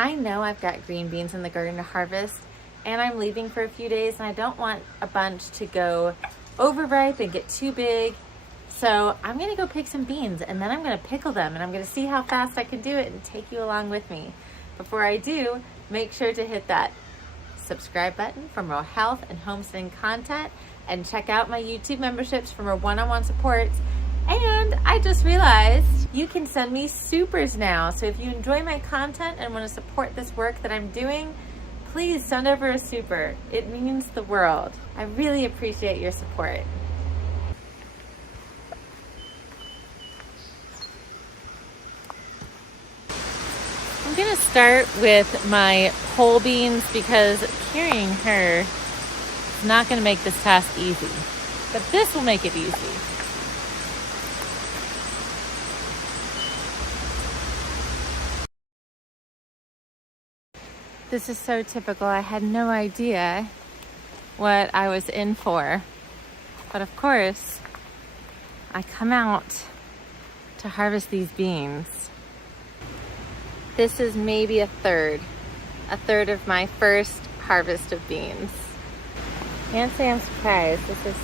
I know I've got green beans in the garden to harvest, and I'm leaving for a few days, and I don't want a bunch to go overripe and get too big. So I'm gonna go pick some beans, and then I'm gonna pickle them, and I'm gonna see how fast I can do it and take you along with me. Before I do, make sure to hit that subscribe button for more health and homesteading content, and check out my YouTube memberships for more one-on-one supports. And I just realized you can send me supers now. So if you enjoy my content and want to support this work that I'm doing, please send over a super. It means the world. I really appreciate your support. I'm gonna start with my whole beans because carrying her is not gonna make this task easy, but this will make it easy. This is so typical. I had no idea what I was in for. But of course, I come out to harvest these beans. This is maybe a third of my first harvest of beans. Can't say I'm surprised. This is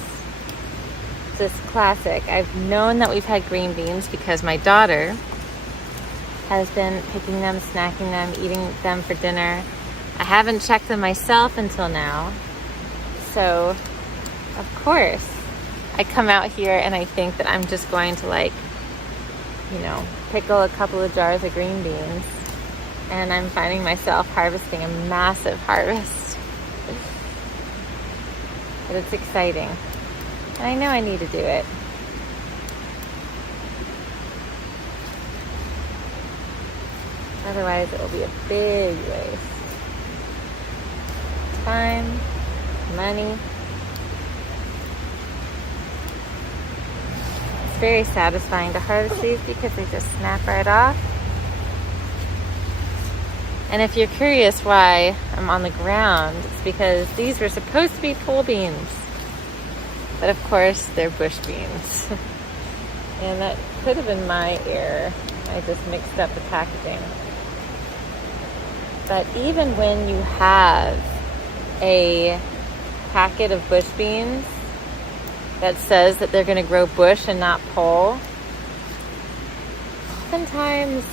just classic. I've known that we've had green beans because my daughter has been picking them, snacking them, eating them for dinner. I haven't checked them myself until now. So, of course, I come out here and I think that I'm just going to pickle a couple of jars of green beans. And I'm finding myself harvesting a massive harvest. But it's exciting. And I know I need to do it. Otherwise, it will be a big waste. Time, money. It's very satisfying to harvest these because they just snap right off. And if you're curious why I'm on the ground, it's because these were supposed to be pole beans. But of course, they're bush beans. And that could have been my error. I just mixed up the packaging. But even when you have a packet of bush beans that says that they're going to grow bush and not pole, oftentimes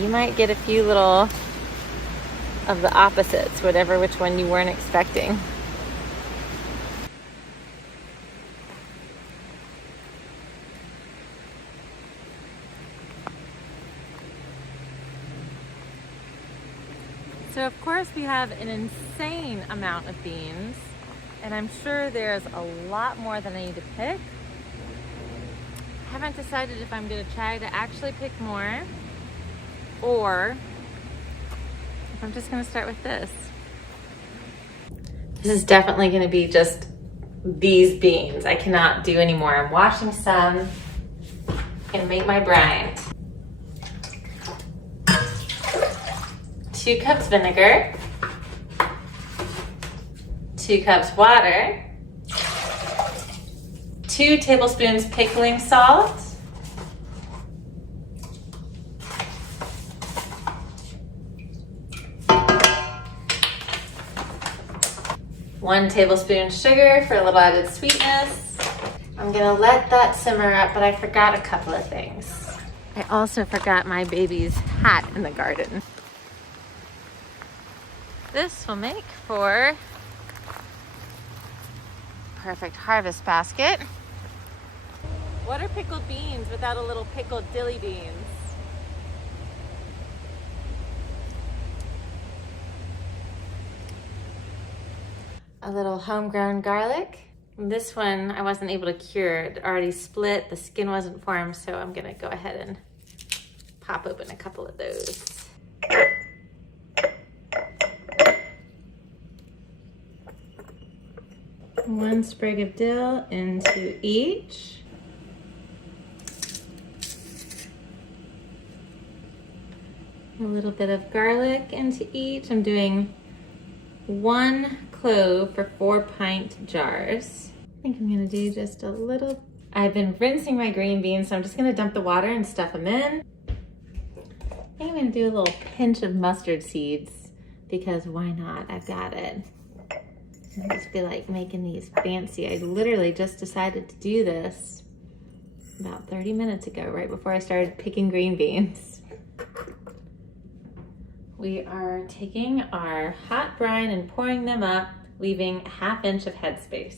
you might get a few little of the opposites, which one you weren't expecting. So of course we have an insane amount of beans, and I'm sure there's a lot more than I need to pick. I haven't decided if I'm going to try to actually pick more or if I'm just going to start with this. This is definitely going to be just these beans. I cannot do any more. I'm washing some and make my brine. 2 cups vinegar, 2 cups water, 2 tablespoons pickling salt, 1 tablespoon sugar for a little added sweetness. I'm gonna let that simmer up, but I forgot a couple of things. I also forgot my baby's hat in the garden. This will make for perfect harvest basket. What are pickled beans without a little pickled dilly beans? A little homegrown garlic. This one I wasn't able to cure. It already split, the skin wasn't formed, so I'm gonna go ahead and pop open a couple of those. 1 sprig of dill into each. A little bit of garlic into each. I'm doing 1 clove for 4 pint jars. I think I'm gonna do just a little. I've been rinsing my green beans, so I'm just gonna dump the water and stuff them in. I'm gonna do a little pinch of mustard seeds because why not? I've got it. I just feel like making these fancy. I literally just decided to do this about 30 minutes ago, right before I started picking green beans. We are taking our hot brine and pouring them up, leaving a ½ inch of headspace.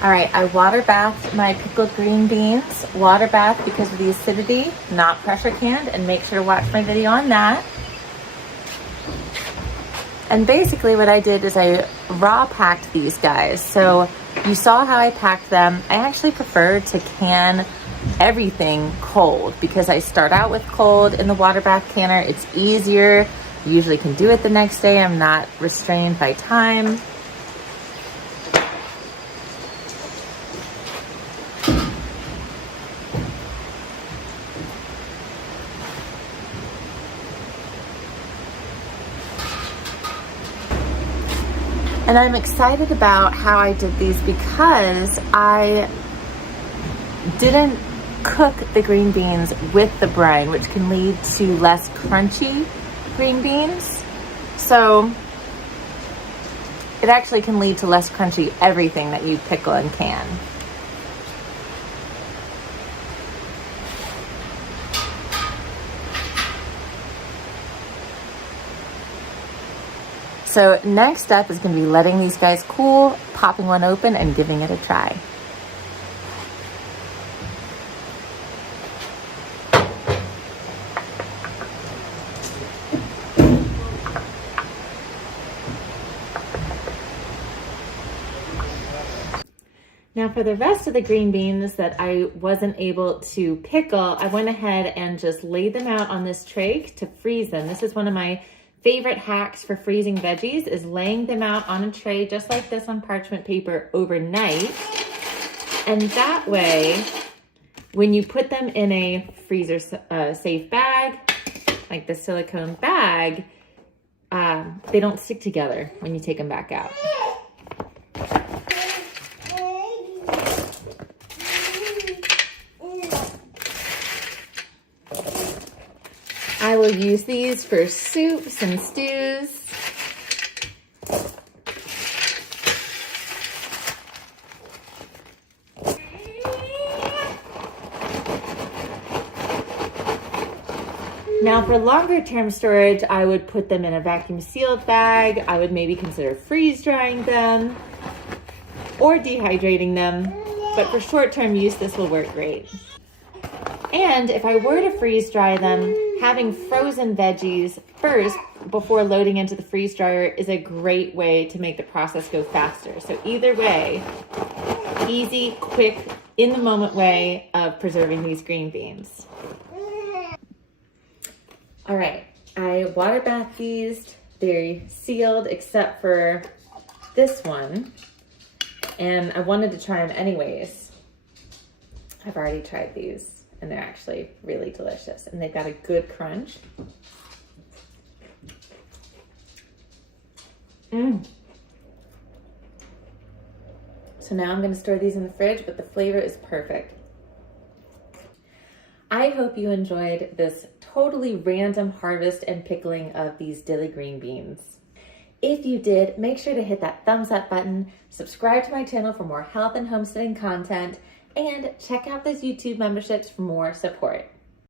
All right, I water bathed my pickled green beans. Water bath because of the acidity, not pressure canned, and make sure to watch my video on that. And basically what I did is I raw packed these guys. So you saw how I packed them. I actually prefer to can everything cold because I start out with cold in the water bath canner. It's easier. You usually can do it the next day. I'm not restrained by time. And I'm excited about how I did these because I didn't cook the green beans with the brine, which can lead to less crunchy green beans. So it actually can lead to less crunchy everything that you pickle and can. So next step is going to be letting these guys cool, popping one open, and giving it a try. Now for the rest of the green beans that I wasn't able to pickle, I went ahead and just laid them out on this tray to freeze them. This is one of my favorite hacks for freezing veggies, is laying them out on a tray just like this on parchment paper overnight. And that way, when you put them in a freezer safe bag, like the silicone bag, they don't stick together when you take them back out. I will use these for soups and stews. Now for longer term storage, I would put them in a vacuum sealed bag. I would maybe consider freeze drying them or dehydrating them. But for short term use, this will work great. And if I were to freeze dry them, having frozen veggies first before loading into the freeze dryer is a great way to make the process go faster. So either way, easy, quick, in the moment way of preserving these green beans. All right, I water bath these. They're sealed except for this one. And I wanted to try them anyways. I've already tried these. And they're actually really delicious. And they've got a good crunch. So now I'm gonna store these in the fridge, but the flavor is perfect. I hope you enjoyed this totally random harvest and pickling of these dilly green beans. If you did, make sure to hit that thumbs up button, subscribe to my channel for more health and homesteading content, and check out those YouTube memberships for more support.